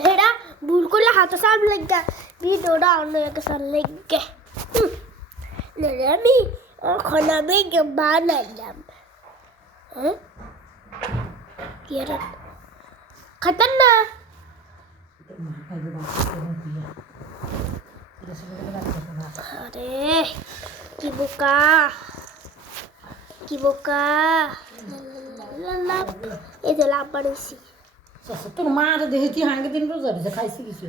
हेड़ा भूल को हाथ साफ लग गया भी थोड़ा और साल लग गया भी और खाना में के बाद लग गया खतरनाक अरे की बुका ये तो लाभ पड़ी सी তোর মা দেখি হাঙ্গে দিন রোজা দিছে খাইছি কিছু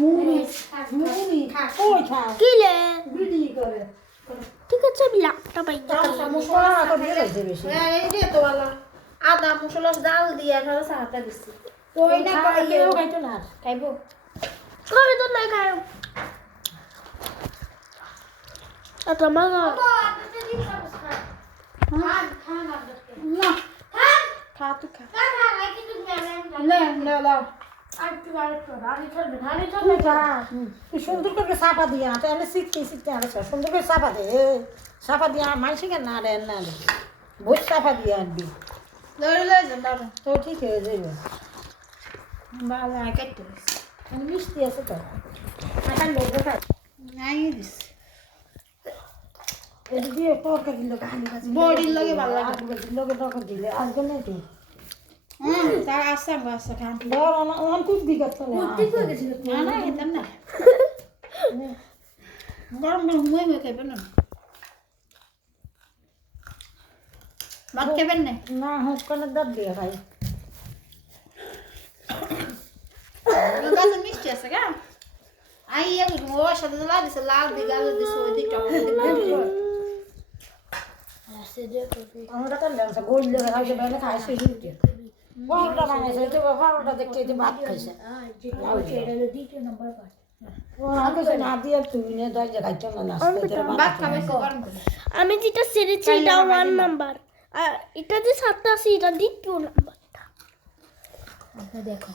মুড়ি মুড়ি কই খা কিলে বিড়ি করে ঠিক আছে আমি লাভটা পাই না মশলা তো দিয়ে রইছে বেশি এই দিয়ে তো वाला আদা মশলা ডাল দিয়ে খাওয়া সাহাটা দিছি কই না কেউ খাইতো না খাইবো করে তো নাই খায় এটা মাগা খা তো খা লে লে লাও তুই সুন্দর করে চাপা দিয়া তাহলে শিখতে শিখতে আরে সুন্দর করে চাপা দে চাপা দিয়া মাইছে কেন না রে না বই চাপা দিয়া আনবি লই লই যান দাও তো ঠিক হয়ে যাবে ভালো আইকাইতে মিষ্টি আছে তো এখন লোক খায় নাই দিস এই দিয়ে তরকা কিলো কাহিনী আছে বড়ির লগে ভালো লাগে লোকে তরকা দিলে আজকে না তুই তা আসা বাসা খান ধর অন কুছ বিগত চলে না না এটা না গরম গরম মুই মুই খাইবেন না ভাত খাবেন না না হোক কোন দাঁত দিয়ে খাই গাছে মিষ্টি আছে গা আই এক ও সাথে দিছে লাল দিগাল দিছে ওই দিকটা আমরা তো লেমসা গোল লেগে খাইছে বেলে খাইছে হিটে বড়টা বানাইছে তো বড়টা দেখতে তো ভাত খাইছে ও আগে না দিয়ে তুই নে দই যে খাইছ না ভাত খাবে গরম করে আমি যেটা সেরেছি এটা 1 নাম্বার আর এটা যে 7টা আছে এটা 2 নাম্বারটা আপনারা দেখো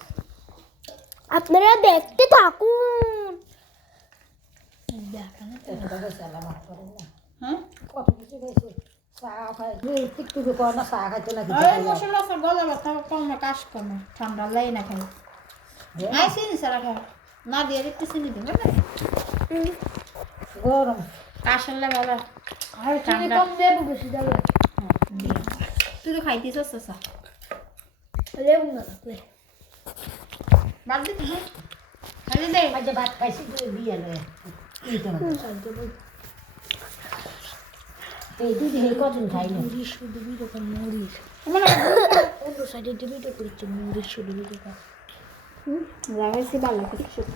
আপনারা দেখতে থাকুন হ্যাঁ কত কিছু খাইছে চা খাই টিকটুকু কর না চা খাইতে না এই মশলা সব গলা ব্যথা কম না কাশ কম ঠান্ডা লাই না খাই আই চিনি সারা খা না দিয়ে একটু চিনি দিবে না গরম কাশলে ভালো আর চিনি কম দেব বেশি দেব তুই তো খাইতিস সসা লেবু না লাগলে বাদ দে তুই খালি দে আজ ভাত খাইছি তুই দিয়ে নে এই তো এই দিদি হে কদিন খাই না মুড়ি শুধু বিরকম মুড়ি মানে অন্য সাইডে ডিবিটা করছে মুড়ি শুধু বিরকম লাগাইছি ভালো কিছু শুক্র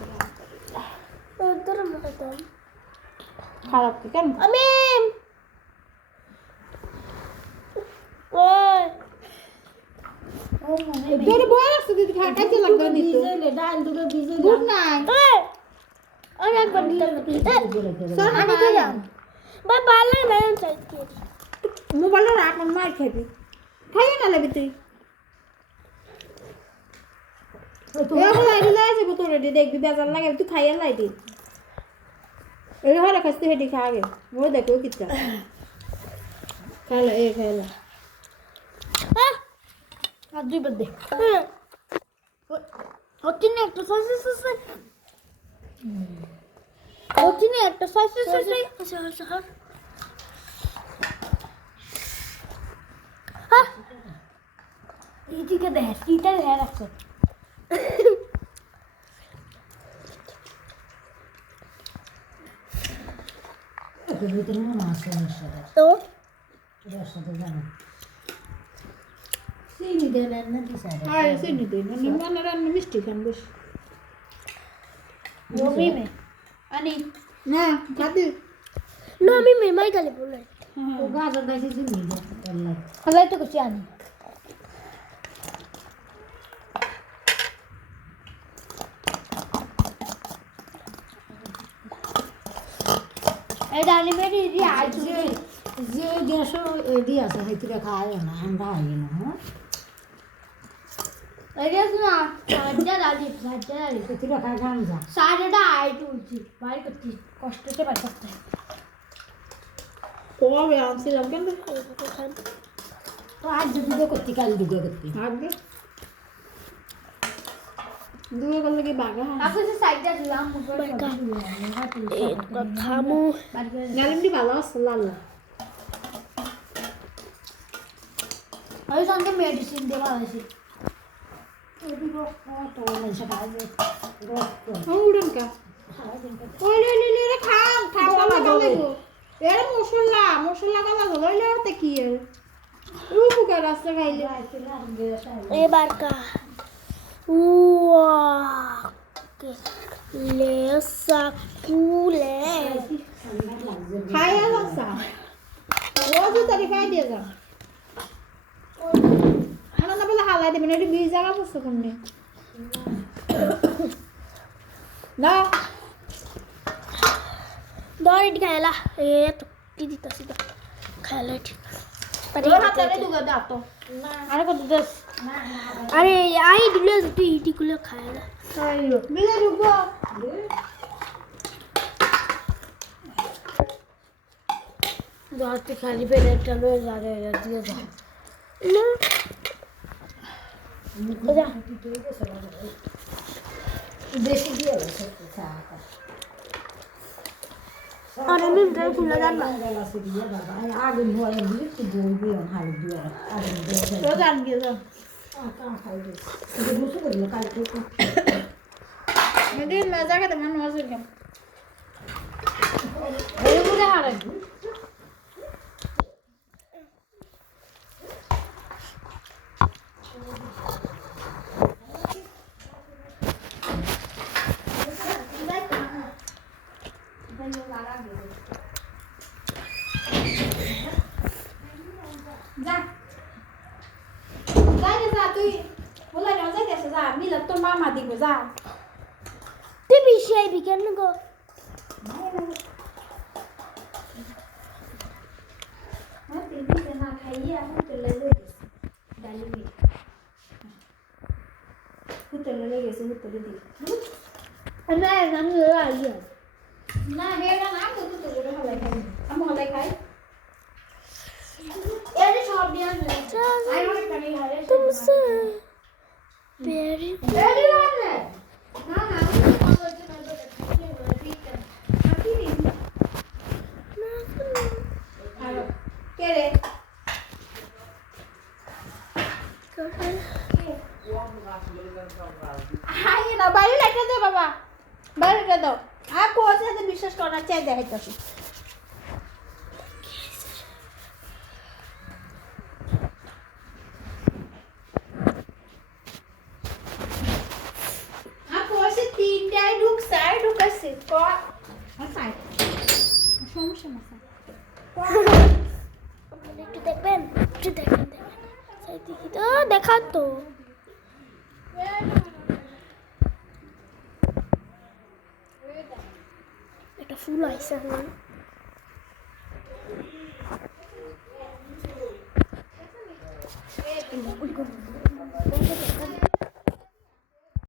ওদের মতো খারাপ কি কেন আমি ওই তোর বয় আছে দিদি খাইতে লাগবে নি তো ভিজেলে ডাল দুটো ভিজে গুড নাই ওই একবার দিতে সর আমি দিলাম ভাই ভালো না চাইছি মোবাইলটা রাখ মার খাবি খাইয়ে না লাগবি তুই এখন লাইটি লাই যাবো তোর রেডি দেখবি বেজার লাগে তুই খাইয়ে লাই দি এই হলে খাইতে হেডি খা আগে ও দেখো কিচ্ছা খাইলে এই খাইলে আর দুই বাদ দে হচ্ছে না একটা সসেস আছে হচ্ছে না একটা সসেস আছে হ্যাঁ এইদিকে দেখ কিটা দেখ রাখছো ভিতরে মনে আছে তো সাথে জানো চিনি দেন না দিছে আর চিনি দিই না নিমনে রান্না মিষ্টি খান বেশ মমি মে আনি না খাবি না আমি মেমাই গালে বলে ও গাজর গাইছে চিনি দেন আল্লাহ হালাই তো কিছু আনি এই ডালি মেরি রি আজ যে দেশ এডি আছে হেতিরে খায় না আমরা খাই না হ্যাঁ এরিয়াস না সাজা ডালি সাজা ডালি হেতিরে খায় গান যা সাজাটা আই তুলছি বাইরে করছি কষ্টতে পার করতে কবে আনছিলাম কেন আজ দুটো করতে কাল দুটো করতে ভাগ্য দুটো করলে কি বাঘা বারকা এক খামু নালিমটি ভালো আছে লাল্লা ওই সঙ্গে মেডিসিন দেওয়া হয়েছে উড়ন কা ওই লে লে লে খাম খাম লাগবে এর মশলা কালা গলাইলে ওতে কি এর রূপকা রাস্তা খাইলে এ বারকা উয়া লেসা কুলে খাইয়া লাগছা রোজ তারি খাই দিয়ে যা আনা না বলে হালাই দেবেন একটু 20 জায়গা বসছো কোনে না দৌড় খাইলা এ তো কি দিতাছি তো খাইলা ঠিক ওর হাতে দুগা দাও তো আরে কত দস আরে আই দিলে তুই ইটি কুলে খাইলা খাইও বিলে রুগো দাঁতে খালি পেটটা লয়ে যা রে দিয়ে যা না ওজা বেশি দিয়ে গেছে আর আমি ড্রাই ফুল লাগান না আগে ভয় দিয়ে কি বলবি হাল দিয়ে আগে দিয়ে তো জান গিয়ে যাও বুঝতে পারলি কালকে মেদিন মজা করতে মন মজা কেন এই বুঝে হারে যা যা তুই বলে না যাইতেছে যা মিলা তোর মামা দিবে যা তুই বেশি আইবি কেন গো হ্যাঁ তুই না খাইয়ে এখন চলে যাইতেছে ডালি মি হুতলে লেগেছে হুতলে দি না আমি আইয়া না হেরা না তো তো করে হলাই খাই আমি হলাই খাই এর সব দিয়া আই অনেক পানি খাই तुमसे प्यारी এডি মানে না না কে রে হাই না বাইরে লাইটে দে বাবা বাইরে দাও আর কোচে তো বিশ্বাস করার চাই দেখাইতাছি আর কোচে তিনটায় ঢুকাইছে আসাই সমস্যা না একটু দেখবেন তো দেখা তো একটা ফুল আইসা